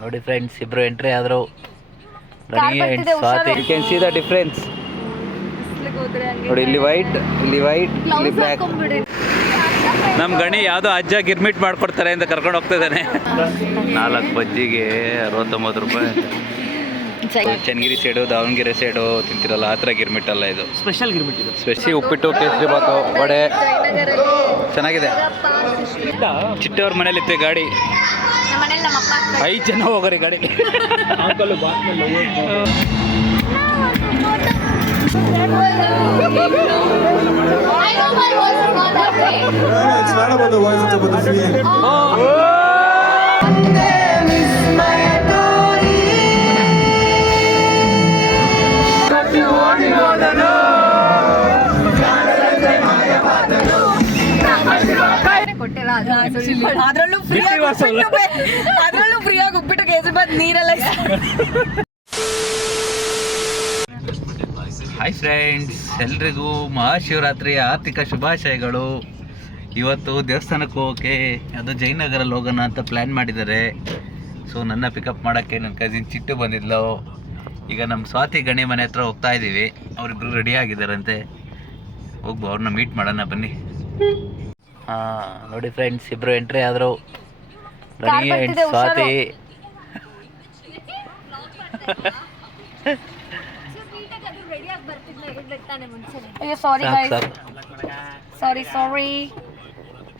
ನೋಡಿ ಫ್ರೆಂಡ್ಸ್ ಇಬ್ರು ಎಂಟ್ರಿ ಆದ್ರು. ಕಾರ್ ರಣಿ and Swati. You can see the difference ನೋಡಿ ಇಲ್ಲಿ ವೈಟ್ ಇಲ್ಲಿ ವೈಟ್ ಇಲ್ಲಿ ಬ್ಲ್ಯಾಕ್ ನಮ್ಮ ಗಣಿ ಯಾವುದೋ ಅಜ್ಜ ಗಿರ್ಮಿಟ್ ಮಾಡ್ಕೊಡ್ತಾರೆ ಅಂತ ಕರ್ಕೊಂಡು ಹೋಗ್ತಾ ಇದ್ದಾನೆ ನಾಲ್ಕು ಬಜ್ಜಿಗೆ ಅರವತ್ತೊಂಬತ್ತು ರೂಪಾಯಿ ಚನ್ನಗಿರಿ ಸೈಡು ದಾವಣಗೆರೆ ಸೈಡು ತಿಂತಿರಲ್ಲ ಆ ಥರ ಗಿರ್ಮಿಟ್ ಅಲ್ಲ ಇದು. ಸ್ಪೆಷಲ್ ಗಿರ್ಮಿಟ್ ಇದು. ಸ್ಪೆಷಲಿ ಉಪ್ಪಿಟ್ಟು ಕೇಸರಿ ಬಾತು ವಡೆ. ಚೆನ್ನಾಗಿದೆ. ಚಿಟ್ಟವ್ರ ಮನೇಲಿ ಇತ್ತು ಈ ಗಾಡಿ. ಐದು ಜನ ಹೋಗ್ರಿ ಗಾಡಿ. ಫ್ರೀ ಅದ್ರಲ್ಲೂ ಫ್ರೀ ಆಗಿ ಉಪ್ಪಿಟ್ಟು ಕೇಸರಿ ಬಾತ್ ನೀರೆಲ್ಲ ಹಾಯ್ ಫ್ರೆಂಡ್ಸ್ ಎಲ್ರಿಗೂ ಮಹಾಶಿವರಾತ್ರಿಯ ಆರ್ಥಿಕ ಶುಭಾಶಯಗಳು. ಇವತ್ತು ದೇವಸ್ಥಾನಕ್ಕೆ ಹೋಗೋಕೆ ಅದು ಜಯನಗರಲ್ಲಿ ಹೋಗೋಣ ಅಂತ ಪ್ಲ್ಯಾನ್ ಮಾಡಿದ್ದಾರೆ. ಸೊ ನನ್ನ ಪಿಕಪ್ ಮಾಡೋಕ್ಕೆ ನನ್ನ ಕಸಿನ್ ಚಿಟ್ಟು ಬಂದಿದ್ಲು. ಈಗ ನಮ್ಮ ಸ್ವಾತಿ ಗಣಿ ಮನೆ ಹತ್ರ ಹೋಗ್ತಾ ಇದ್ದೀವಿ ಅವರಿಬ್ರು ರೆಡಿ ಆಗಿದ್ದಾರಂತೆ. ಹೋಗ್ಬೋ ಅವ್ರನ್ನ ಮೀಟ್ ಮಾಡೋಣ ಬನ್ನಿ. ಹಾಂ ನೋಡಿ ಫ್ರೆಂಡ್ಸ್ ಇಬ್ಬರು ಎಂಟ್ರಿ ಆದರು. ಆ್ಯಂಡ್ ಬರ್ತಿದೆ, ಸ್ವಾತಿ? ಅಯ್ಯೋ ಸಾರಿ ಸಾರಿ ಸಾರಿ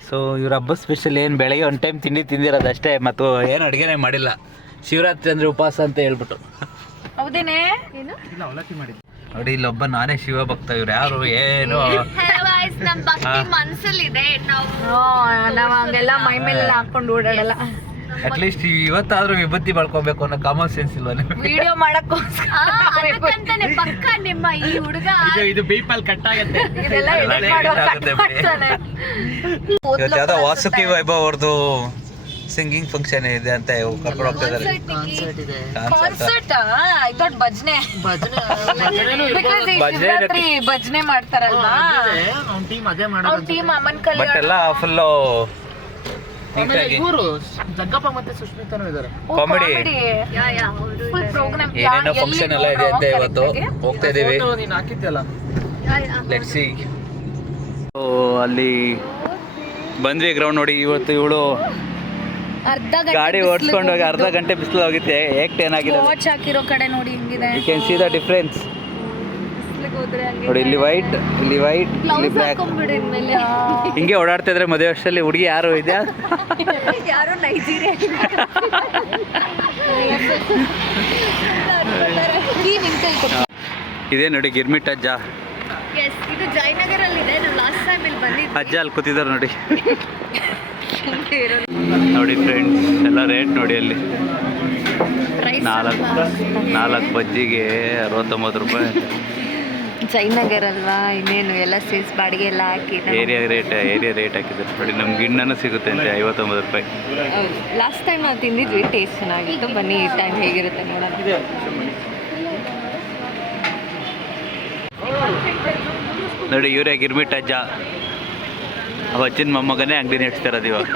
ಸೊ ಇವ್ರ ಹಬ್ಬ ಸ್ಪೆಷಲ್ ಏನು ಬೆಳಗ್ಗೆ ಒಂದು ಟೈಮ್ ತಿಂಡಿ ತಿಂದಿರೋದು ಅಷ್ಟೇ ಮತ್ತು ಏನು ಅಡುಗೆನೇ ಮಾಡಿಲ್ಲ. ಶಿವರಾತ್ರಿ ಅಂದರೆ ಉಪವಾಸ ಅಂತ ಹೇಳ್ಬಿಟ್ಟು. ಹೌದೇನೆ? ಏನು ಇಲ್ಲ ಅವಲಕ್ಕಿ ಮಾಡಿದ್ದು. ನೋಡಿ ಇಲ್ಲೊಬ್ಬ ನಾನೇ ಶಿವ ಭಕ್ತ ಇವ್ರು ಯಾರು? ಏನು? ನಮ್ ಭಕ್ತಿ ಮನ್ಸಲ್ಲಿದೆ. ನಾವು ಹಂಗೆಲ್ಲ ಮೈ ಮೇಲೆಲ್ಲ ಹಾಕೊಂಡು ಓಡಾಡಲ್ಲ. ಅಟ್ಲೀಸ್ಟ್ ಇವತ್ತಾದ್ರೂ ವಿಭತ್ತಿ ಮಾಡ್ಕೋಬೇಕು ಅನ್ನೋ ಕಾಮನ್ ಸೆನ್ಸ್ ಇಲ್ವಾ ವಿಡಿಯೋ ಮಾಡಕ್ಕೋಸ್ಕರ ಪಕ್ಕ ನಿಮ್ಮ ಈ ಹುಡುಗ. ಇದು ಇದು ಬೀಪಲ್ ಕಟ್ ಆಗತ್ತೆ. ಇದೆಲ್ಲ ವಾಸುಕಿ ವೈಭವ್ ಅವ್ರದ್ದು ಸಿಂಗಿಂಗ್ ಫಂಕ್ಷನ್ ಇದೆ ಅಂತ ಕರ್ಕೊಂಡು ಹೋಗ್ತಾ ಇದ್ದಾರೆ ಕಾನ್ಸರ್ಟ್ ಐ ಥಾಟ್ ಭಜನೆ. ಬಿಕಾಸ್ ಈ ಭಜನೆ ಶಿವರಾತ್ರಿ ಭಜನೆ ಮಾಡ್ತಾರಲ್ವಾ? ಅವ್ನ ಟೀಮ್ ಅದೇ ಅವ್ರ ಮಾಡೋದು ಟೀಮ್ ಅಮ್ಮನ್ ಬಟ್ ಕಲ್ಯಾಣ. ಎಲ್ಲ ಫುಲ್ಲು ಆಮೇಲೆ ನೀಟಾಗಿ ಇವರು ಜಗ್ಗಪ್ಪ ಮತ್ತೆ ಸುಷ್ಮಿತಾನು ಇದಾರೆ. ಕಾಮಿಡಿ ಫುಲ್ ಪ್ರೋಗ್ರಾಮ್ ಏನೇನೋ ಫಂಕ್ಷನ್ ಎಲ್ಲ ಇದೆ ಅಂತ ಇವತ್ತು. ಹೋಗ್ತಾ ಇದೀವಿ Photo ನೀನ್ ಹಾಕಿದ್ಯಲ್ಲ. ಲೆಟ್ ಸಿ ಅಲ್ಲಿ ಬಂದ್ವಿ ಗ್ರೌಂಡ್ ನೋಡಿ. ಇವತ್ತು ಇವಳು ಅರ್ಧ ಗಾಡಿ ಓಡಿಸ್ಕೊಂಡು ಹೋಗಿ ಅರ್ಧ ಗಂಟೆ ಬಿಸಿಲು ಹೋಗಿತ್ತೆ. ಏಕ್ ಏನಾಗಿದೆ? ವಾಚ್ ಹಾಕಿರೋ ಕಡೆ ನೋಡಿ ಹಿಂಗಿದೆ. You can see the difference ನೋಡಿ ಇಲ್ಲಿ ವೈಟ್ ಇಲ್ಲಿ ವೈಟ್ ಇಲ್ಲಿ ಬ್ಲ್ಯಾಕ್ ಹಿಂಗೆ ಓಡಾಡ್ತಾ ಇದ್ರೆ ಮದುವೆ ವರ್ಷದಲ್ಲಿ ಹುಡುಗಿ ಯಾರು ಇದೆಯಾ? ಯಾರು ನೈಜೀರಿಯಾ? ಇದೇ ನೋಡಿ ಗಿರ್ಮಿಟ್ ಅಜ್ಜ. ಎಸ್ ಇದು ಜಯನಗರಲ್ಲಿ ಇದೆ ನಾವು ಲಾಸ್ಟ್ ಟೈಮ್ ಇಲ್ಲಿ ಬಂದಿದ್ವಿ ಅಜ್ಜ ಅಲ್ಲಿ ಕೂತಿದ್ದಾರೆ ನೋಡಿ. ನೋಡಿ ಫ್ರೆಂಡ್ಸ್ ಎಲ್ಲ ರೇಟ್ ನೋಡಿ ಅಲ್ಲಿ. ನಾಲ್ಕು ನಾಲ್ಕು ಬಜ್ಜಿಗೆ ಅರವತ್ತೊಂಬತ್ತು ರೂಪಾಯಿ ಜಯನಗರ್ ಅಲ್ವಾ? ಇನ್ನೇನು ಎಲ್ಲ ಸೇಲ್ಸ್ ಬಾಡಿಗೆ ಎಲ್ಲ ಹಾಕಿ ಏರಿಯಾ ರೇಟ್ ಏರಿಯಾ ರೇಟ್ ಹಾಕಿದ್ದಾರೆ. ನೋಡಿ ನಮ್ಗೆ ಗಿಣ್ಣನೂ ಸಿಗುತ್ತೆ ಅಂತೆ ಐವತ್ತೊಂಬತ್ತು ರೂಪಾಯಿ. ಲಾಸ್ಟ್ ಟೈಮ್ ನಾವು ತಿಂದಿದ್ವಿ ಟೇಸ್ಟ್ ಚೆನ್ನಾಗಿತ್ತು. ಬನ್ನಿ ಈ ಟೈಮ್ ಹೇಗಿರುತ್ತೆ ನೋಡೋಣ. ನೋಡಿ ಇವರೇ ಗಿರ್ಮಿಟ್ ಅಜ್ಜ. ಅವ ಅಜ್ಜನ ಮೊಮ್ಮಗನೇ ಅಂಗಡಿ ನಡೆಸ್ತಾರದು ಇವಾಗ.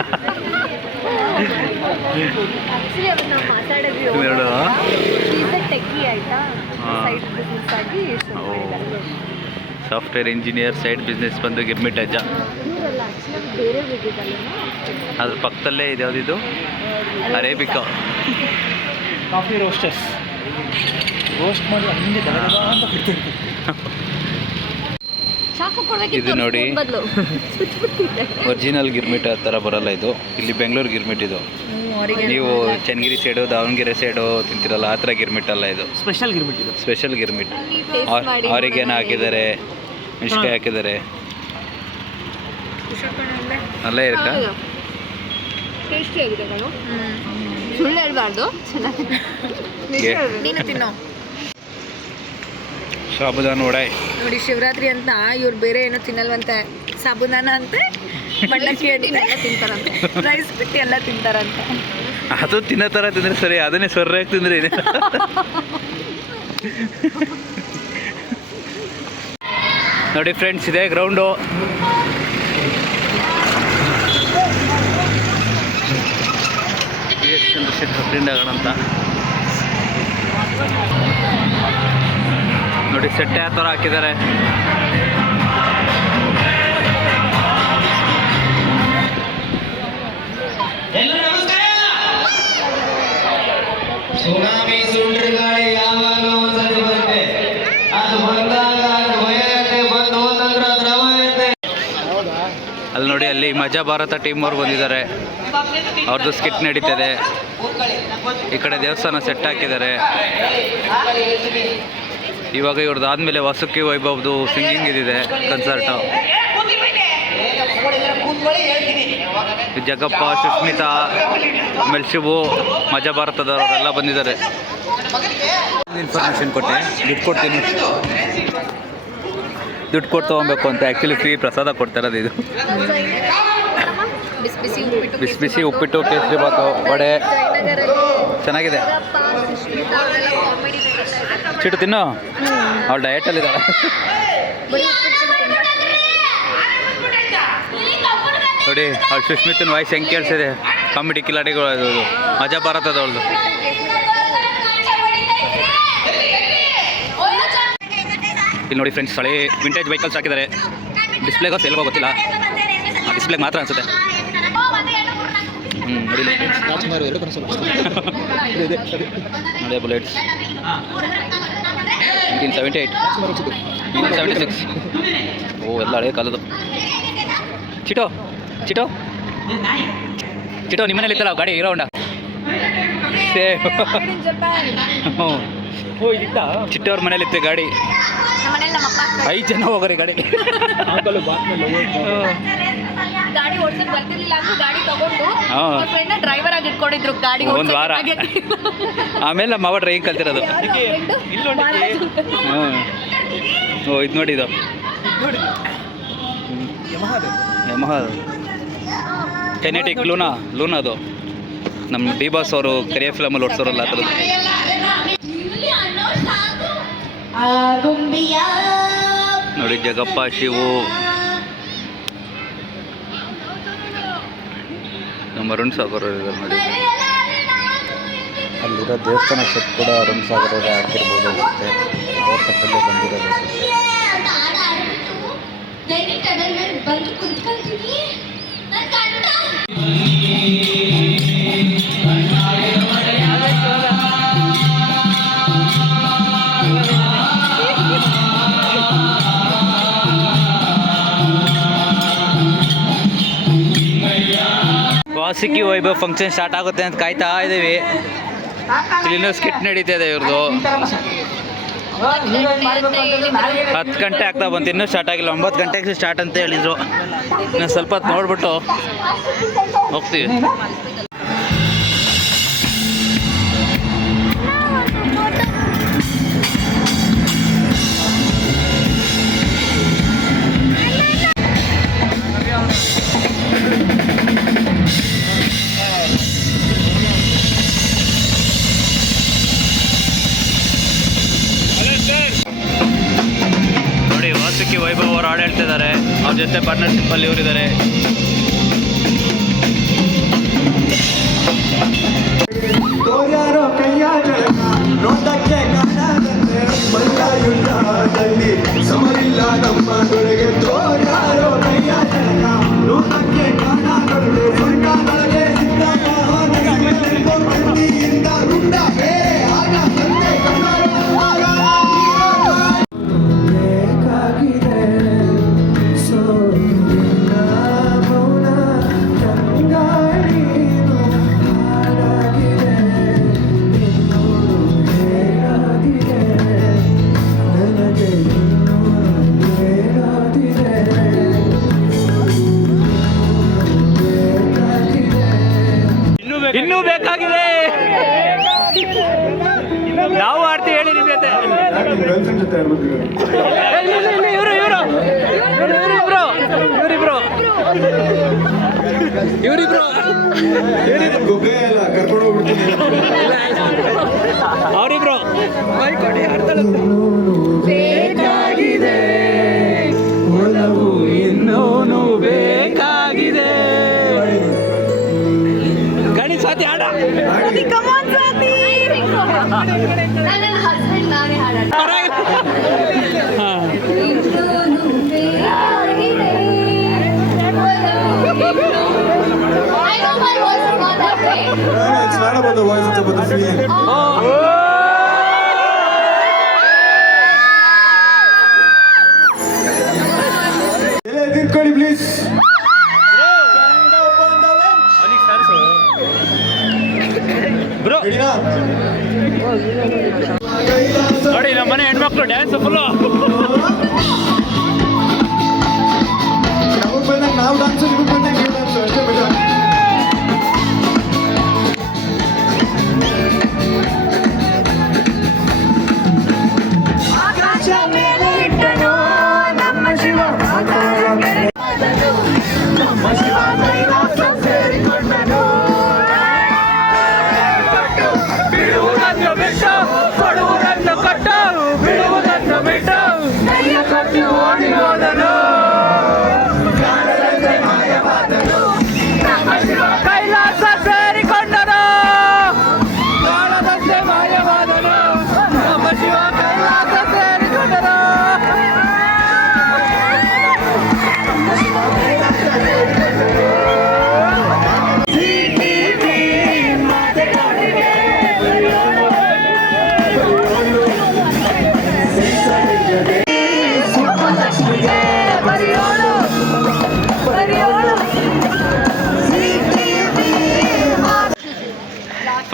ಸಾಫ್ಟ್ವೇರ್ ಇಂಜಿನಿಯರ್ ಸೈಡ್ ಬಿಸ್ನೆಸ್ ಬಂದು ಗಿರ್ಮಿಟ್ ಅಜ್ಜ. ಅದ್ರ ಪಕ್ಕದಲ್ಲೇ ಇದು ಯಾವುದಿದು ಅರೇಬಿಕಾ ಕಾಫಿ ರೋಸ್ಟರ್ಸ್ ರೋಸ್ಟ್ ಮಾಡಿ ಇದು ನೋಡಿ. ಒರಿಜಿನಲ್ ಗಿರ್ಮಿಟ್ ಆ ಥರ ಬರಲ್ಲ ಇದು. ಇಲ್ಲಿ ಬೆಂಗಳೂರು ಗಿರ್ಮಿಟ್ ಇದು. ನೀವು ಚನ್ನಗಿರಿ ಸೈಡು ದಾವಣಗೆರೆ ಸೈಡು ತಿಂತಿರಲ್ಲ ಆ ಥರ ಗಿರ್ಮಿಟ್ ಅಲ್ಲ ಇದು. ಸ್ಪೆಷಲ್ ಗಿರ್ಮಿಟ್ ಇದು. ಸ್ಪೆಷಲ್ ಗಿರ್ಮಿಟ್. ಆರಿಗೇನ ಹಾಕಿದ್ದಾರೆ ಮೆಣಸಿನ್ಕಾಯಿ ಹಾಕಿದ್ದಾರೆ. ಅಲ್ಲೇ? ಕಣೋ. ಸುಳ್ಳು ಹೇಳ್ಬಾರ್ದು. ಚೆನ್ನಾಗಿದೆ ನೀನು ತಿನ್ನೋ. ಸಾಬುದಾನ ವಡೆ. ನೋಡಿ ಶಿವರಾತ್ರಿ ಅಂತ ಇವ್ರು ಬೇರೆ ಏನು ತಿನ್ನಲ್ವಂತೆ. ಸಾಬುದಾನ ಅಂತೆ ಮಂಡಕ್ಕಿ ಅಂತ ಎಲ್ಲ ತಿಂತಾರಂತೆ. ರೈಸ್ ಬಿಟ್ಟು ಎಲ್ಲ ತಿಂತಾರಂತೆ. ಅದು ತಿನ್ನೋ ಥರ ತಿಂದ್ರೆ ಸರಿ ಅದನ್ನೇ ಸೊರ್ರಾಗಿ ತಿಂದ್ರೆ ಇದೆ. ನೋಡಿ ಫ್ರೆಂಡ್ಸ್ ಇದೆ ಗ್ರೌಂಡು ಚಂದ್ರಶೇಖರ್ ಫ್ರೆಂಡ್ ಆಗೋಣ ಅಂತ ನೋಡಿ ಸೆಟ್ಟೆ ಯಾವ ಥರ ಹಾಕಿದ್ದಾರೆ. ಸುನಾಮಿ ಸುಂಡ್ರ ಗಾಳಿ ಯಾವಾಗ ಒಂದ್ಸತಿ ಬರುತ್ತೆ? ಅದು ಬಂದಾಗ ಅದು ಭಯ ಇರುತ್ತೆ ಬಂದು ಹೋದಂದ್ರೆ ಅದ್ರ ಅವ ಇರುತ್ತೆ ಅಲ್ಲಿ ನೋಡಿ ಅಲ್ಲಿ ಮಜಾ ಭಾರತ ಟೀಮ್ ಅವ್ರು ಬಂದಿದ್ದಾರೆ. ಅವ್ರದ್ದು ಸ್ಕಿಟ್ ನಡೀತದೆ. ಈ ಕಡೆ ದೇವಸ್ಥಾನ ಸೆಟ್ ಹಾಕಿದ್ದಾರೆ. ಇವಾಗ ಇವ್ರದ್ದು ಆದಮೇಲೆ ವಾಸುಕಿ ವೈಭವದು ಸಿಂಗಿಂಗ್ ಇದಿದೆ ಕನ್ಸರ್ಟು ಜಗಪ್ಪ ಸುಸ್ಮಿತಾ ಆಮೇಲೆ ಶಿವು ಮಜಾ ಭಾರತದವರೆಲ್ಲ ಬಂದಿದ್ದಾರೆ. ಇನ್ಫಾರ್ಮೇಷನ್ ಕೊಟ್ಟೆ. ದುಡ್ಡು ಕೊಡ್ತೀನಿ. ದುಡ್ಡು ಕೊಟ್ಟು ತೊಗೊಬೇಕು ಅಂತ. ಆ್ಯಕ್ಚುಲಿ ಫ್ರೀ ಪ್ರಸಾದ ಕೊಡ್ತಾರೆ ಇರೋದು ಇದು. ಬಿಸಿ ಬಿಸಿ ಉಪ್ಪಿಟ್ಟು ಕೇಸರಿ ಬಾತು ವಡೆ. ಚೆನ್ನಾಗಿದೆ ಜಗಪ್ಪ, ಸುಷ್ಮಿತಾ ಅವರೆಲ್ಲ ಕಾಮಿಡಿ ನಡೀತಾ ಇದೆ ಚಿಟ್ಟು ತಿನ್ನು. ಅವಳು ಡಯಟಲ್ಲಿದ್ದಾಳೆ. ನೋಡಿ ಅವ್ಳು ಸುಷ್ಮಿತನ ವಾಯ್ಸ್ ಹೆಂಗೆ ಕೇಳಿಸಿದೆ. ಕಾಮಿಡಿ ಕಿಲಾಡಿಗಳು ಮಜಾ ಬರತ್ತದ ಭಾರತದವಳ್ದು ಇಲ್ಲಿ ನೋಡಿ ಫ್ರೆಂಡ್ಸ್ ಹಳೆ ವಿಂಟೇಜ್ ವೆಹಿಕಲ್ಸ್ ಹಾಕಿದ್ದಾರೆ. ಡಿಸ್ಪ್ಲೇಗೋ ಸೇಲ್ಗೋ ಗೊತ್ತಿಲ್ಲ. ಆ ಡಿಸ್ಪ್ಲೇಗೆ ಮಾತ್ರ ಅನ್ಸುತ್ತೆ. ಹ್ಞೂ ನೋಡಿ ನೋಡಿ bullets nineteen seventy eight nineteen seventy six ಓ ಎಲ್ಲ ಹಳೆಯ ಕಾಲದು ಚಿಟೋ ಚಿಟೋ. ಚಿಟೋ ನಿಮ್ಮನೇಲಿ ಇತ್ತಲ್ಲ ಗಾಡಿ ಇರೋ ಉಂಡ Made ಹ್ಞೂ ಓ ಇದ್ದ ಚಿಟ್ಟೆ ಅವ್ರ ಮನೇಲಿ ಇತ್ತೆ ಗಾಡಿ. ನಮ್ಮ ಮನೇಲಿ ನಮ್ಮ ಅಪ್ಪ ಐದು ಜನ ಹೋಗ್ರಿ ಗಾಡಿ. ಗಾಡಿ ಓಡ್ಸಕ್ ಬರ್ತಿರ್ಲಿಲ್ಲ ಅಂದ್ರೆ ಗಾಡಿ ತಗೊಂಡು ಹಾ. ಅವ್ರ ಫ್ರೆಂಡ್ ಡ್ರೈವರ್ ಆಗಿ ಇಟ್ಕೊಂಡಿದ್ರು ಗಾಡಿ ಒಂದ್ ವಾರ. ಆಮೇಲೆ ನಮ್ಮ ಅವ ಡ್ರೈವಿಂಗ್ ಕಲ್ತಿರೋದು. ಹ್ಞೂ ಓ ಇದು ನೋಡಿ ಇದು. ಯಮಹ ಕೆನೆಟಿಕ್ ಲೂನಾ ಲೂನಾ ಅದು. ನಮ್ಮ ಡಿ ಬಾಸ್ ಅವರು ಕರಿಯ ಫಿಲಮಲ್ಲಿ ಓಡಿಸೋರಲ್ಲ ಆ ಥರದ್ದು. ನೋಡಿ ಜಗಪ್ಪ ಶಿವು. ನಮ್ಮ ಅರುಣ್ ಸಾಗರ್ ಇದ್ದಾರೆ ನೋಡಿ. ಅಲ್ಲಿರೋ ದೇವಸ್ಥಾನ ಸೆಟ್ ಕೂಡ ಅರುಣ್ ಸಾಗರ್ ಅವರು ಹಾಕಿರ್ಬೋದು ಅನಿಸುತ್ತೆ ಅವ್ರ ಸೆಟ್ಟಲ್ಲೇ ಬಂದಿರೋದು ಅನ್ಸುತ್ತೆ ಬಂದು ಕುತ್ಕೊಂತೀನಿ. ಗಂಡ ವೈಭವ್ ಫಂಕ್ಷನ್ ಸ್ಟಾರ್ಟ್ ಆಗುತ್ತೆ ಅಂತ ಕಾಯ್ತಾ ಇದ್ದೀವಿ. ಇಲ್ಲಿನೂ ಸ್ಕಿಟ್ ನಡೀತಾ ಇದೆ ಇವ್ರದ್ದು ಹತ್ತು ಗಂಟೆ ಆಗ್ತಾ ಬಂತು, ಇನ್ನೂ ಸ್ಟಾರ್ಟ್ ಆಗಿಲ್ಲ. ಒಂಬತ್ತು ಗಂಟೆಗೆ ಸ್ಟಾರ್ಟ್ ಅಂತ ಹೇಳಿದರು. ಇನ್ನು ಸ್ವಲ್ಪ ಹೊತ್ತು ನೋಡ್ಬಿಟ್ಟು ಹೋಗ್ತೀವಿ. ಅವ್ರ ಜೊತೆ ಪಾರ್ಟ್ನರ್ಶಿಪ್ಪಲ್ಲಿ ಇವರಿದ್ದಾರೆ ಸಮರಿಲ್ಲ ನಮ್ಮ ಬೈಕಡಿ ಅರ್ಧಲತ್ತೆ ಬೇಕಾಗಿದೆ. ಕೋಲವೂ ಇನ್ನು ಬೇಕಾಗಿದೆ. ಗಣಿ ಸಾತಿ ಹಾಡಾ. ಕಮಿ ಆನ್ ಪ್ಲೀಸ್ ನೋಡಿ ನಮ್ಮ ಮನೆ ಹೆಣ್ಮಕ್ಳು ಡ್ಯಾನ್ಸ್ ಫುಲ್ಲು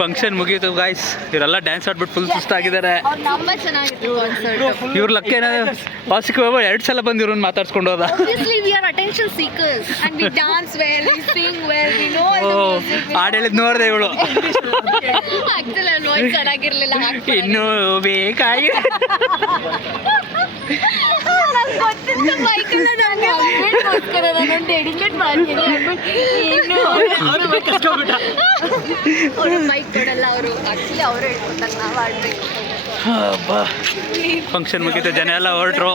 ಫಂಕ್ಷನ್ ಮುಗೀತು ಗಾಯ್ಸ್ ಇವರೆಲ್ಲ ಡ್ಯಾನ್ಸ್ ಆಡ್ಬಿಟ್ಟು ಫುಲ್ ಸುಸ್ತಾಗಿದ್ದಾರೆ ಇವ್ರ ಲಕ್ಕ ಏನಾದ್ರು ವಾಸಿಕ ಎರಡು ಸಲ ಬಂದು ಇವ್ರನ್ನ ಮಾತಾಡ್ಸ್ಕೊಂಡು ಹೋದ. Obviously, we are attention seekers. And we dance well, we sing well, we know all O the music. we ಹಾಡು ಹೇಳಿದ್ ನೋಡ್ದೆ ಇವಳು. ಇನ್ನು ಬೇಕಾಗಿ. ನಾನೊಂದು ಮಾಡ್ತೀನಿ ಅಂದ್ಬಿಟ್ಟು ಇನ್ನು ಅವ್ರು ಅವರು ಆಕ್ಚುಲಿ ಅವರೇ ಹೇಳ್ಕೊತಾರೆ ನಾವು ಆಡ್ಬೇಕು ಫಂಕ್ಷನ್ ಮುಗಿತು ಜನ ಎಲ್ಲ ಹೊರಟ್ರು.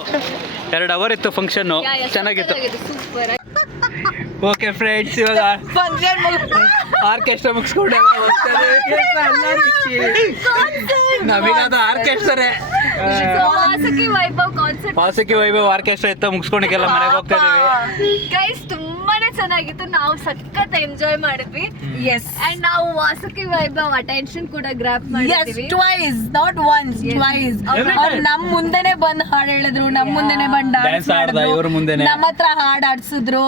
ಎರಡು ಅವರ್ ಇತ್ತು ಫಂಕ್ಷನ್ನು ಚೆನ್ನಾಗಿತ್ತು. ಸೂಪರ್ ಓಕೆ ಫ್ರೆಂಡ್ಸ್ ಇವಾಗ ಫಂಕ್ಷನ್ ಆರ್ಕೆಸ್ಟ್ರಾ ಮುಗಿಸ್ಕೊಂಡು ನಮಗಾದ ಆರ್ಕೆಸ್ಟ್ರೇ ವಾಸಕಿ ವೈಭವ್ ಆರ್ಕೆಸ್ಟ್ರಾ ಇತ್ತು ಮುಗಿಸ್ಕೊಂಡಿಗೆಲ್ಲ ಮನೆಗೆ ಹೋಗ್ತಾ ಇದೀವಿ ಗೈಸ್ ಚೆನ್ನಾಗಿತ್ತು. ನಾವು ಸಖತ್ ಎಂಜಾಯ್ ಮಾಡಿದ್ವಿ. ಎಸ್ ಅಂಡ್ ನಾವು ವಾಸುಕಿ ವೈಭವ್ ಅಟೆನ್ಷನ್ ಕೂಡ ಗ್ರಾಪ್ ಮಾಡಿದ್ವಿ ಟ್ವೈಸ್ not once, ಟ್ವೈಸ್ ಅವ್ರು ನಮ್ ಮುಂದೆನೆ ಬಂದ್ ಹಾಡ್ ಹೇಳಿದ್ರು ನಮ್ ಮುಂದೆನೆ ಬಂದ್ ಡ್ಯಾನ್ಸ್ ಮಾಡಿದ್ರು. ನಮ್ಮ ಹತ್ರ ಹಾಡ್ ಆಡ್ಸಿದ್ರು.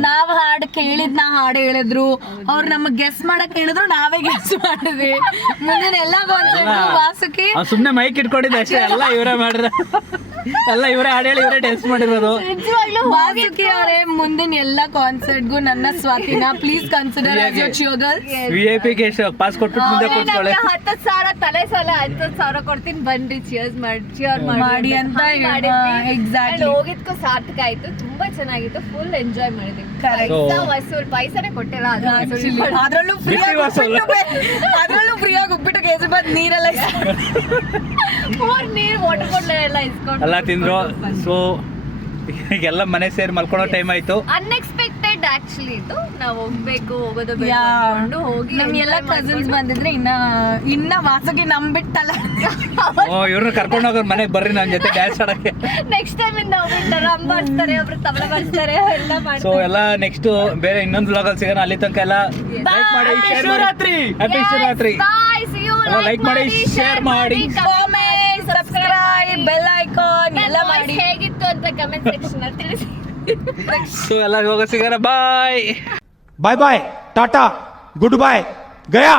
ನಾವ್ ಹಾಡ್ ನಾ ಹಾಡ್ ಹೇಳಿದ್ರು. ಅವ್ರು ನಮಗ್ ಗೆಸ್ ಮಾಡಕ್ ಹೇಳಿದ್ರು ನಾವೇ ಗೆಸ್ ಮಾಡಿದ್ವಿ. ಮುಂದಿನ ಎಲ್ಲಾ ಬಂದ್ರು ವಾಸುಕಿ. ಸುಮ್ನೆ ಸುಮ್ಮನೆ ಮೈಕ್ ಇಟ್ಕೊಂಡಿದ್ದೆ ಅಷ್ಟೇ ಎಲ್ಲ ಇವರೇ ಮಾಡಿದ್ರೆ. ಎಲ್ಲ ಇವರೇ ಹಾಡು ಹೇಳಿ ಇವರೇ ಡ್ಯಾನ್ಸ್ ಮಾಡಿರೋದು. ನಿಜವಾಗ್ಲೂ ವಾಸುಕಿ ಅವರೇ ಮುಂದಿನ ಎಲ್ಲ ಕಾನ್ಸರ್ಟ್ಗೂ ನನ್ನ ಸ್ವಾತಿನ. ಪ್ಲೀಸ್ ಕನ್ಸಿಡರ್ ಆಸ್ ಯೋರ್ ಚಿಯೋಗಲ್ ವಿ ಐ ಪಿ ಪಾಸ್ ಕೊಟ್ಬಿಟ್ಟು ಮುಂದೆ ಕೂತ್ಕೊಳ್ಳಿ. ಹತ್ತು ಸಾವಿರ ತಲೆ ಸಾಲ ಹತ್ತು ಸಾವಿರ ಕೊಡ್ತೀನಿ ಬನ್ರಿ ಚಿಯರ್ಸ್ ಮಾಡಿ ಚಿಯರ್ ಮಾಡಿ ಅಂತ exactly. ಹೋಗಿದ್ಕೂ ಸಾರ್ಥಕ ಆಯ್ತು. ತುಂಬಾ ಚೆನ್ನಾಗಿತ್ತು. ಫುಲ್ ಎಂಜಾಯ್ ಮಾಡಿದ್ವಿ ವಸೂಲ್ ಪೈಸನೇ ಕೊಟ್ಟಿಲ್ಲ ಅದು ಅದ್ರಲ್ಲೂ ಫ್ರೀ ಅದ್ರಲ್ಲೂ ಫ್ರೀ ಆಗಿ ಉಪ್ಪಿಟ್ಟು ಕೇಸರಿ ನೀರೆಲ್ಲ ಮೂರ್ ನೀರ್ ವಾಟರ್ ಬಾಟ್ಲ್ ಎಲ್ಲ ಇಸ್ಕೊಂಡು ಎಲ್ಲ ತಿಂದ್ರು. ಸೊ ಈಗೆಲ್ಲ ಮನೆ ಸೇರಿ ಮಲ್ಕೊಳ್ಳೋ ಟೈಮ್ ಆಯ್ತು. ಅನ್ಎಕ್ಸ್ಪೆಕ್ಟೆಡ್ ಆಕ್ಚುಲಿ ಇದು ನಾವು ಹೋಗ್ಬೇಕು ಹೋಗೋದು ಬೇಡ Yeah. ಅನ್ಕೊಂಡು ಹೋಗಿ ನಮ್ ಎಲ್ಲ ಕಸಿನ್ಸ್ ಬಂದಿದ್ರೆ ಇನ್ನ ಇನ್ನ ವಾಸಗಿ ನಂಬಿಟ್ಟಲ್ಲ ಓ ಇವ್ರನ್ನ ಕರ್ಕೊಂಡು ಹೋಗೋರು ಮನೆಗೆ ಬರ್ರಿ ನನ್ನ ಜೊತೆ ಡ್ಯಾನ್ಸ್ ಆಡಕ್ಕೆ. ನೆಕ್ಸ್ಟ್ ಟೈಮ್ ಇಂದ ಹೋಗ್ಬಿಡ್ತಾರೆ ಅಮ್ಮ ಬರ್ತಾರೆ ಒಬ್ರು ತಬಲ ಬರ್ತಾರೆ ಎಲ್ಲ ಸೊ ಮಾಡ್ತಾರೆ. ಎಲ್ಲ ನೆಕ್ಸ್ಟ್ ಬೇರೆ ಇನ್ನೊಂದು ವ್ಲಾಗಲ್ಲಿ ಸಿಗೋಣ ಅಲ್ಲಿ ತನಕ ಎಲ್ಲ. ಲೈಕ್ ಮಾಡಿ ಶೇರ್ ಮಾಡಿ. Shivaratri. Happy Shivaratri bye see you ಎಲ್ಲ like ಮಾಡಿ, ಶೇರ್ ಮಾಡಿ. ಕಾಮೆಂಟ್ ಸಬ್ಸ್ಕ್ರೈಬ್ ಬೆಲ್ ಐಕಾನ್ ಎಲ್ಲ ಮಾಡಿ. ಹೇಗಿತ್ತು ಅಂತ ಕಮೆಂಟ್ ಸೆಕ್ಷನ್ ಅಲ್ಲಿ ತಿಳಿಸಿ. ಸೊ ಎಲ್ಲ ಹೋಗೋ ಸಿಗೋಣ. Bye bye bye tata good bye Gaya